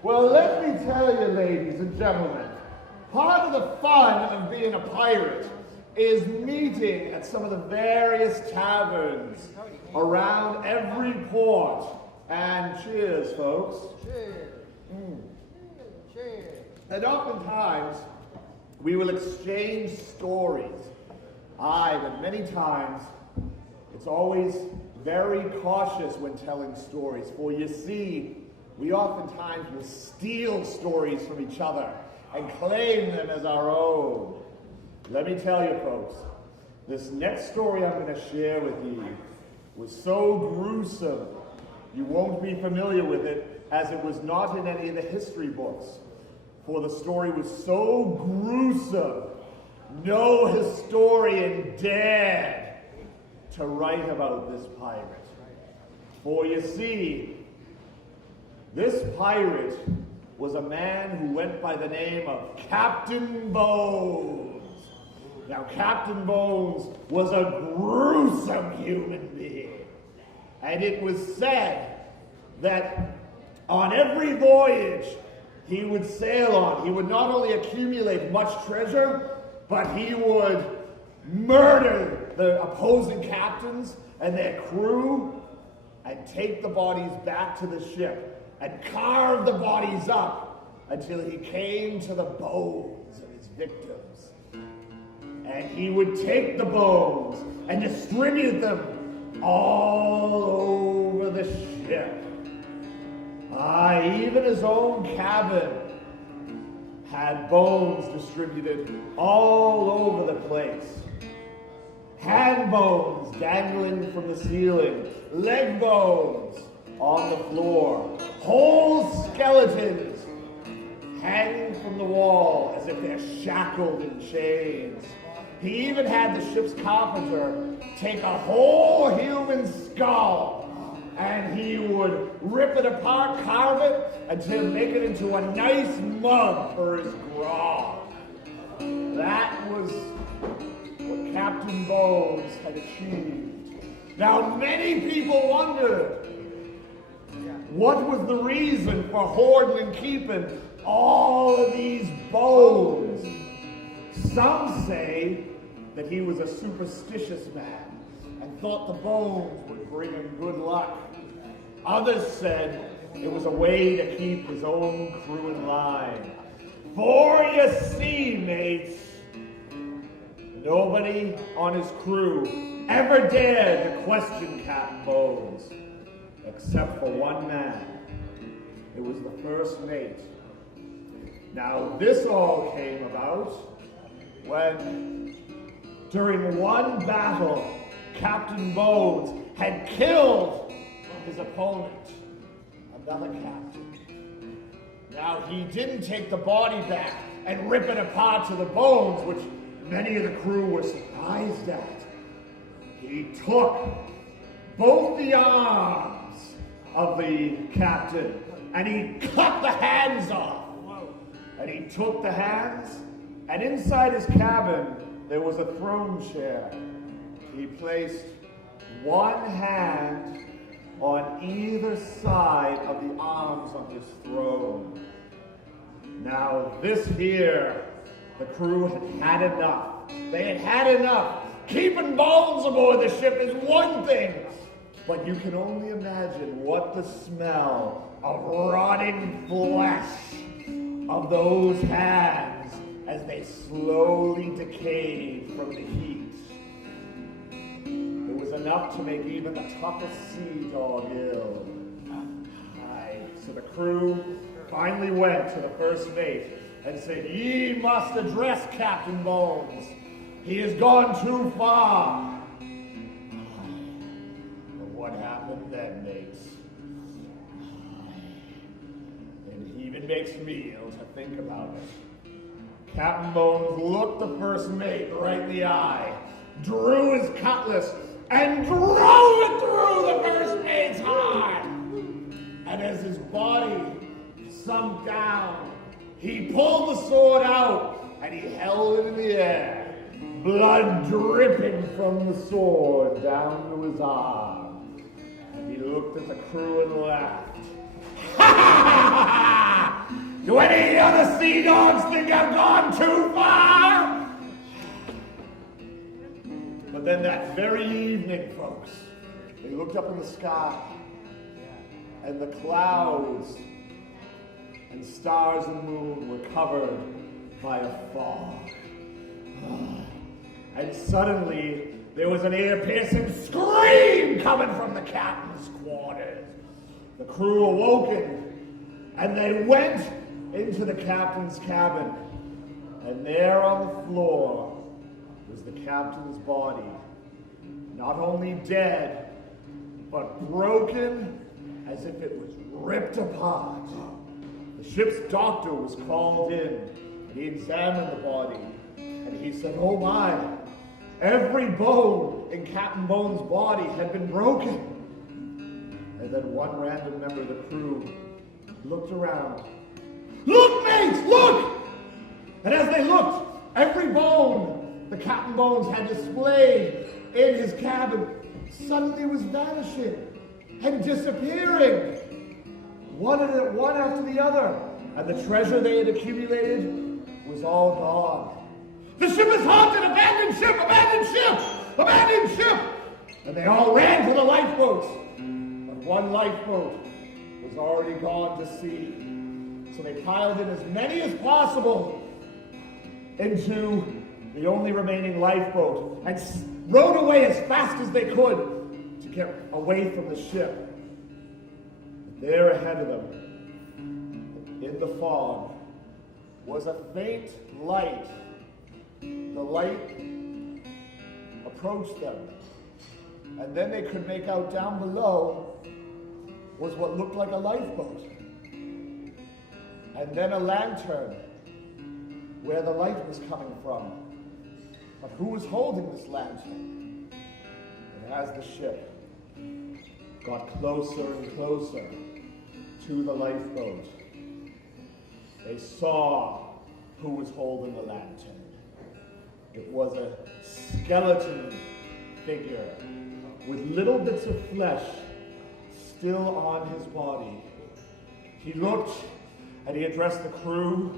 Well, let me tell you, ladies and gentlemen, part of the fun of being a pirate is meeting at some of the various taverns around every port. And cheers, folks. Cheers. Cheers. And oftentimes, we will exchange stories. Aye, but many times, it's always very cautious when telling stories. For you see, we oftentimes will steal stories from each other and claim them as our own. Let me tell you, folks, this next story I'm going to share with you was so gruesome, you won't be familiar with it, as it was not in any of the history books. For the story was so gruesome, no historian dared to write about this pirate. For you see, this pirate was a man who went by the name of Captain Bones. Now, Captain Bones was a gruesome human being. And it was said that on every voyage he would sail on, he would not only accumulate much treasure, but he would murder the opposing captains and their crew and take the bodies back to the ship and carve the bodies up until he came to the bones of his victims. And he would take the bones and distribute them all over the ship. Even his own cabin had bones distributed all over the place. Hand bones dangling from the ceiling, leg bones on the floor, whole skeletons hanging from the wall as if they're shackled in chains. He even had the ship's carpenter take a whole human skull and he would rip it apart, carve it, until make it into a nice mug for his grog. That was what Captain Bones had achieved. Now, many people wondered what was the reason for hoarding and keeping all of these bones. Some say that he was a superstitious man and thought the bones would bring him good luck. Others said it was a way to keep his own crew in line. For you see, mates, nobody on his crew ever dared to question Captain Bones, except for one man. It was the first mate. Now, this all came about when, during one battle, Captain Bones had killed his opponent, another captain. Now, he didn't take the body back and rip it apart to the bones, which many of the crew were surprised at. He took both the arms of the captain and he cut the hands off. And he took the hands, and inside his cabin there was a throne chair. He placed one hand on either side of the arms on his throne. Now, this here, the crew had had enough. They had had enough. Keeping bones aboard the ship is one thing, but you can only imagine what the smell of rotting flesh of those hands as they slowly decayed from the heat. It was enough to make even the toughest sea dog ill. So the crew finally went to the first mate and said, "Ye must address Captain Bones. He has gone too far." But what happened then, mates? It even makes me ill to think about it. Captain Bones looked the first mate right in the eye, drew his cutlass, and drove it through the first mate's heart. And as his body sunk down, he pulled the sword out and he held it in the air, blood dripping from the sword down to his arm. And he looked at the crew and laughed. "Ha ha ha ha! Any other sea dogs think I've gone too far? But then that very evening, folks, they looked up in the sky, and the clouds and stars and moon were covered by a fog. And suddenly, there was an ear-piercing scream coming from the captain's quarters. The crew awoken, and they went into the captain's cabin. And there on the floor was the captain's body, not only dead, but broken as if it was ripped apart. The ship's doctor was called in, and he examined the body, and he said, "Oh my, every bone in Captain Bones' body had been broken." And then one random member of the crew looked around. "Look, mates, look!" And as they looked, every bone the Captain Bones had displayed in his cabin suddenly was vanishing and disappearing, one after the other. And the treasure they had accumulated was all gone. "The ship is haunted! Abandoned ship! Abandoned ship! Abandoned ship!" And they all ran to the lifeboats. But one lifeboat was already gone to sea. So they piled in as many as possible into the only remaining lifeboat and rowed away as fast as they could to get away from the ship. But there ahead of them, in the fog, was a faint light. The light approached them, and then they could make out down below was what looked like a lifeboat, and then a lantern where the light was coming from. But who was holding this lantern? And as the ship got closer and closer to the lifeboat, they saw who was holding the lantern. It was a skeleton figure with little bits of flesh still on his body. He looked and he addressed the crew,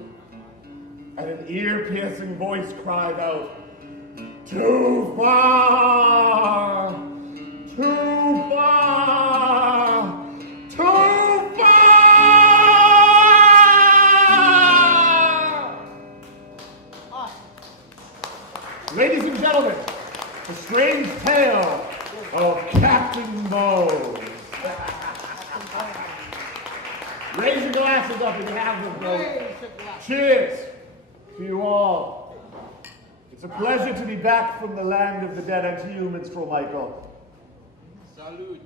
and an ear-piercing voice cried out, "Too far! Too far! Too far!" Ladies and gentlemen, the strange tale of Captain Bones. Raise your glasses up if you have them, folks. Cheers to you all. It's a pleasure to be back from the land of the dead and to you, Minstrel Michael. Salute.